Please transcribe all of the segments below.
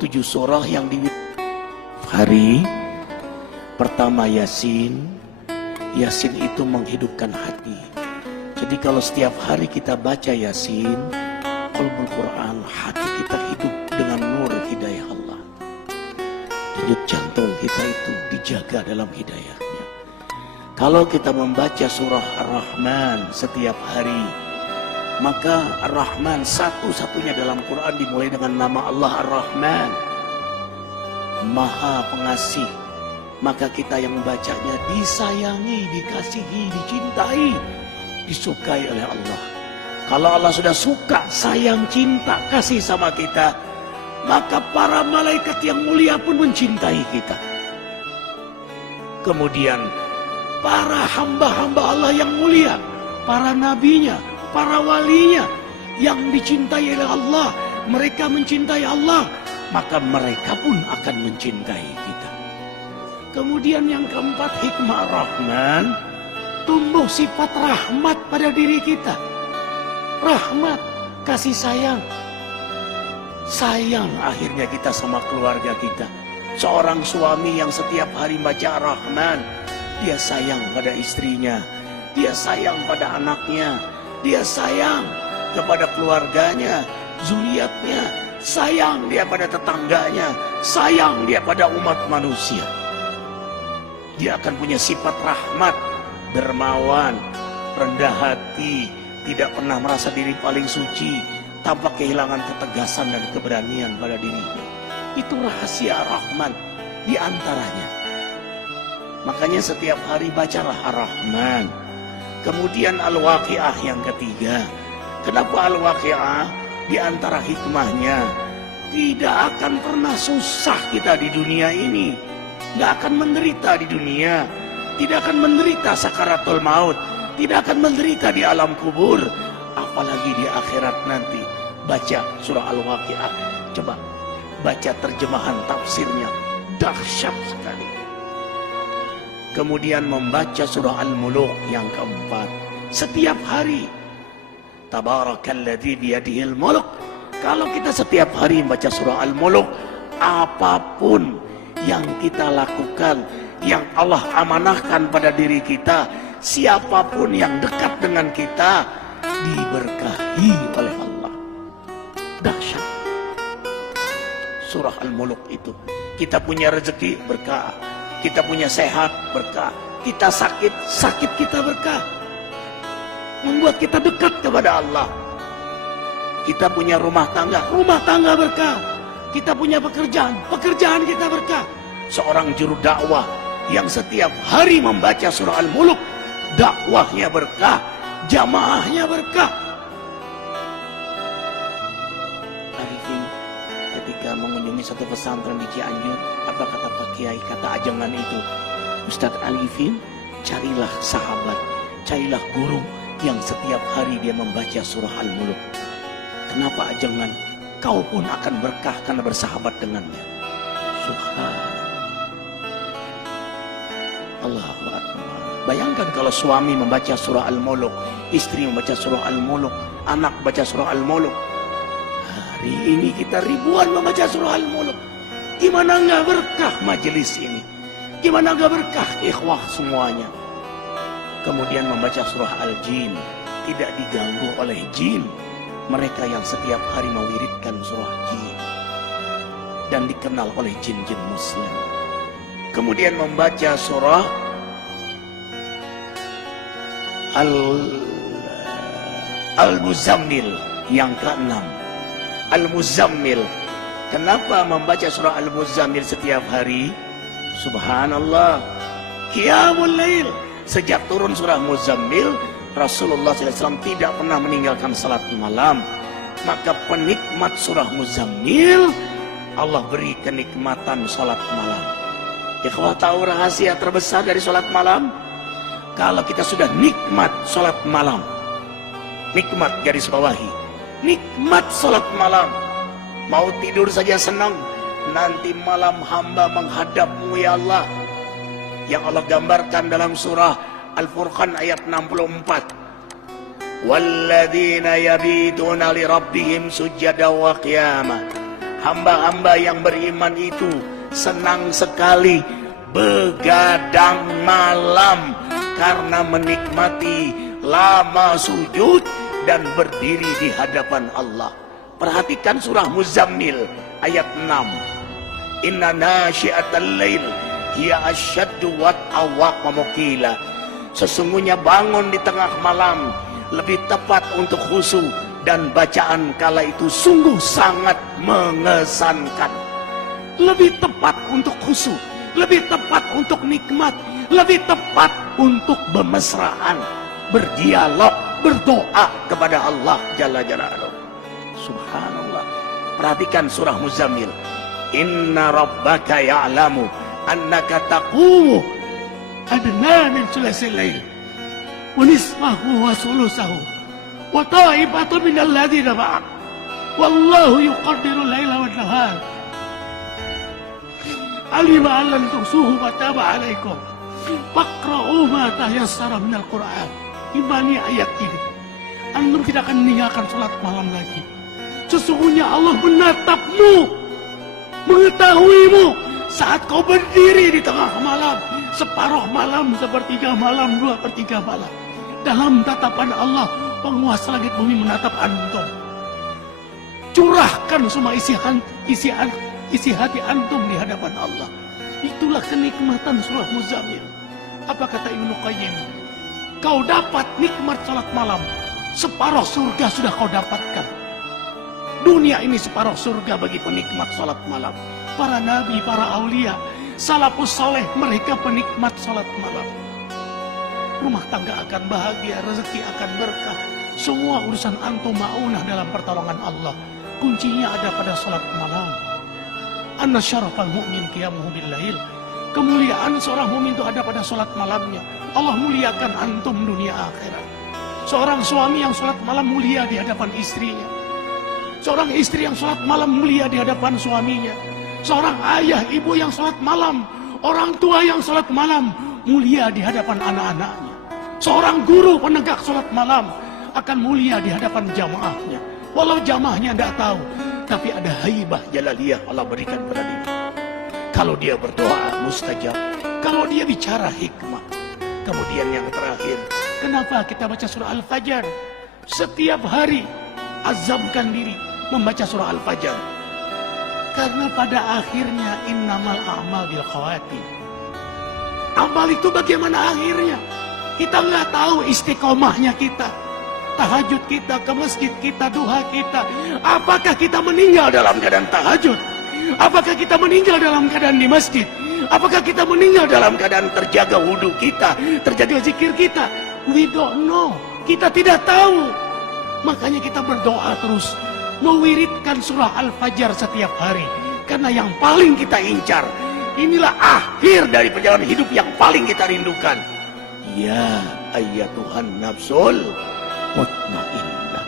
7 surah yang di hari pertama Yasin. Yasin itu menghidupkan hati. Jadi kalau setiap hari kita baca Yasin, qalbul Quran, hati kita hidup dengan nur hidayah Allah. Denyut jantung kita itu dijaga dalam hidayahnya. Kalau kita membaca surah Ar-Rahman setiap hari, maka Ar-Rahman satu-satunya dalam Quran dimulai dengan nama Allah Ar-Rahman, Maha Pengasih. Maka kita yang membacanya disayangi, dikasihi, dicintai, disukai oleh Allah. Kalau Allah sudah suka, sayang, cinta, kasih sama kita, maka para malaikat yang mulia pun mencintai kita. Kemudian para hamba-hamba Allah yang mulia, para nabinya, para walinya yang dicintai oleh Allah, mereka mencintai Allah, maka mereka pun akan mencintai kita. Kemudian yang keempat, hikmah Rahman, tumbuh sifat rahmat pada diri kita. Rahmat, kasih sayang. Sayang akhirnya kita sama keluarga kita. Seorang suami yang setiap hari baca Rahman, dia sayang pada istrinya, dia sayang pada anaknya, dia sayang kepada keluarganya, zuriatnya, sayang dia pada tetangganya, sayang dia pada umat manusia. Dia akan punya sifat rahmat, dermawan, rendah hati, tidak pernah merasa diri paling suci, tanpa kehilangan ketegasan dan keberanian pada dirinya. Itu rahasia Rahman di antaranya. Makanya setiap hari bacalah Ar-Rahman. Kemudian Al-Waqi'ah yang ketiga. Kenapa Al-Waqi'ah? Di antara hikmahnya, tidak akan pernah susah kita di dunia ini. Nggak akan menderita di dunia. Tidak akan menderita sakaratul maut. Tidak akan menderita di alam kubur. Apalagi di akhirat nanti. Baca surah Al-Waqi'ah. Coba baca terjemahan tafsirnya. Dahsyat sekali. Kemudian membaca surah Al-Muluk yang keempat. Setiap hari. Tabarakalladzi biyadihil muluk. Kalau kita setiap hari membaca surah Al-Muluk, apapun yang kita lakukan, yang Allah amanahkan pada diri kita, siapapun yang dekat dengan kita, diberkahi oleh Allah. Dahsyat. Surah Al-Muluk itu. Kita punya rezeki, berkah. Kita punya sehat, berkah. Kita sakit, sakit kita berkah. Membuat kita dekat kepada Allah. Kita punya rumah tangga berkah. Kita punya pekerjaan, pekerjaan kita berkah. Seorang juru dakwah yang setiap hari membaca surah Al-Muluk, dakwahnya berkah, jamaahnya berkah. Arifin ketika mengunjungi satu pesantren di Cianjur, apa kata Pak Kiai, kata ajengan itu, Ustadz Arifin, carilah sahabat, carilah guru yang setiap hari dia membaca surah Al-Muluk. Kenapa ajengan? Kau pun akan berkah karena bersahabat dengannya. Subhanallah. Allahu Akbar. Bayangkan kalau suami membaca surah Al-Muluk, istri membaca surah Al-Muluk, anak baca surah Al-Muluk. Hari ini kita ribuan membaca surah Al-Muluk. Gimana nggak berkah majelis ini? Gimana nggak berkah ikhwah semuanya? Kemudian membaca surah Al-Jin, tidak diganggu oleh jin. Mereka yang setiap hari mewiridkan surah jin dan dikenal oleh jin-jin muslim. Kemudian membaca surah Al-Muzammil yang ke-6. Al-Muzammil. Kenapa membaca surah Al-Muzammil setiap hari? Subhanallah. Qiyamul Lail. Sejak turun surah Muzammil, Rasulullah SAW tidak pernah meninggalkan salat malam. Maka penikmat surah Muzammil, Allah beri kenikmatan salat malam. Ikhwah, tahu rahasia terbesar dari salat malam? Kalau kita sudah nikmat salat malam, nikmat garis bawahi, nikmat salat malam, mau tidur saja senang, nanti malam hamba menghadapmu ya Allah. Yang Allah gambarkan dalam surah Al-Furqan ayat 64. Walladzina yabituna li rabbihim sujada wa qiyama. hamba-hamba yang beriman itu senang sekali begadang malam karena menikmati lama sujud dan berdiri di hadapan Allah. Perhatikan surah Muzammil ayat 6. Inna nasyi'atal lail hiya asyaddu wat'a wa muqila. Sesungguhnya bangun di tengah malam lebih tepat untuk khusyuk dan bacaan kala itu sungguh sangat mengesankan. Lebih tepat untuk khusyuk, lebih tepat untuk nikmat, lebih tepat untuk bermesraan, berdialog, berdoa kepada Allah Jalla Jalaluhu. Subhanallah. Perhatikan surah Muzammil. Inna rabbaka ya'lamu annaka taqumu adna min sulasil lail wa nisfahu wa sulusahu wa ta'ifatu min alladhina ma'ak wallahu yuqaddiru laila wan nahar alima an lan tuhsuhu wa taba alaikum faqra'u ma tayassara minal Qur'an. Imani ayat ini, antum tidak akan meninggalkan salat malam lagi. Sesungguhnya Allah menatapmu, mengetahuimu saat kau berdiri di tengah malam, separuh malam, sepertiga malam, 2/3 malam. Dalam tatapan Allah, penguasa langit bumi menatap antum. Curahkan semua isi hati antum di hadapan Allah. Itulah kenikmatan surah Muzammil. Apa kata Ibnu Qayyim? Kau dapat nikmat salat malam, separuh surga sudah kau dapatkan. Dunia ini separuh surga bagi penikmat salat malam. Para nabi, para aulia, salafus saleh, mereka penikmat salat malam. Rumah tangga akan bahagia, rezeki akan berkah. Semua urusan antum ma'unah dalam pertolongan Allah. Kuncinya ada pada salat malam. Anna syarafal mu'min qiyamuhu bil-lail. Kemuliaan seorang mukmin itu ada pada salat malamnya. Allah muliakan antum dunia akhirat. Seorang suami yang salat malam mulia di hadapan istrinya. Seorang istri yang salat malam mulia di hadapan suaminya. Seorang ayah, ibu yang salat malam, orang tua yang salat malam mulia di hadapan anak-anaknya. Seorang guru penegak salat malam akan mulia di hadapan jamaahnya. Walau jamaahnya tidak tahu, tapi ada haibah jalaliyah Allah berikan pada dia. Kalau dia berdoa mustajab, kalau dia bicara hikmah. Kemudian yang terakhir, kenapa kita baca surah Al-Fajr? Setiap hari azamkan diri membaca surah Al-Fajr. Karena pada akhirnya innamal a'mal bil khawatim. Amal itu bagaimana akhirnya? Kita nggak tahu istiqomahnya kita. Tahajud kita, ke masjid kita, duha kita. Apakah kita meninggal dalam keadaan tahajud? Apakah kita meninggal dalam keadaan di masjid? Apakah kita meninggal dalam keadaan terjaga wudhu kita, terjaga zikir kita? We don't know. Kita tidak tahu. Makanya kita berdoa terus, mewiridkan surah Al-Fajr setiap hari. Karena yang paling kita incar, inilah akhir dari perjalanan hidup yang paling kita rindukan. Ya ayyatuhan nafsul mutmainnah.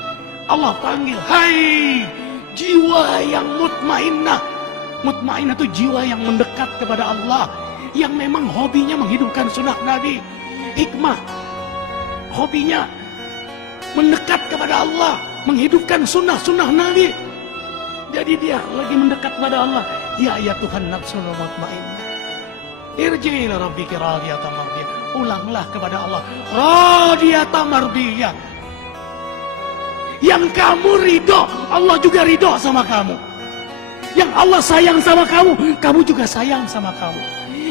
Allah panggil, hai jiwa yang mutmainnah. Mutmainnah itu jiwa yang mendekat kepada Allah, yang memang hobinya menghidupkan sunnah Nabi. Hikmah, hobinya mendekat kepada Allah, menghidupkan sunnah-sunnah Nabi. Jadi dia lagi mendekat pada Allah. Ya Tuhan nafsul mutmainnah, irji'i ila rabbiki radiyatan mardiyah. Ulanglah kepada Allah, radiyatan mardiyah. Yang kamu ridho, Allah juga ridho sama kamu. Yang Allah sayang sama kamu, kamu juga sayang sama kamu.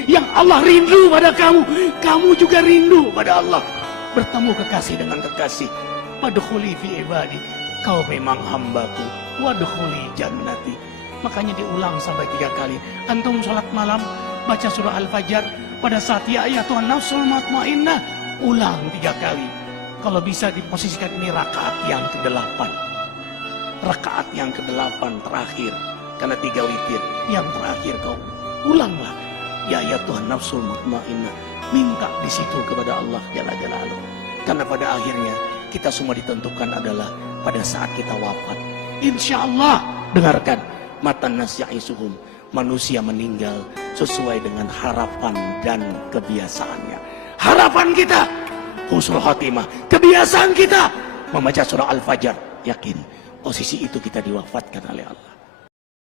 Yang Allah rindu pada kamu, kamu juga rindu pada Allah. Bertemu kekasih dengan kekasih. Wadkhuli fi ibadi, kau memang hambaku. Wadkhuli jannati. Makanya diulang sampai 3 kali. Antum sholat malam, baca surah Al-Fajr. Pada saat ya Tuhan nafsul mutmainnah, ulang 3 kali. Kalau bisa diposisikan ini rakaat yang ke-8. Rakaat yang ke-8 terakhir. Karena 3 witir. Yang terakhir kau ulanglah. Ya Tuhan nafsul mutmainnah. Minta di situ kepada Allah Jalla Jalaluhu. Karena pada akhirnya kita semua ditentukan adalah pada saat kita wafat. Insya Allah, dengarkan. Matan nas ya'isuhum. Manusia meninggal sesuai dengan harapan dan kebiasaannya. Harapan kita husnul khotimah. Kebiasaan kita membaca surah Al-Fajr. Yakin posisi itu kita diwafatkan oleh Allah.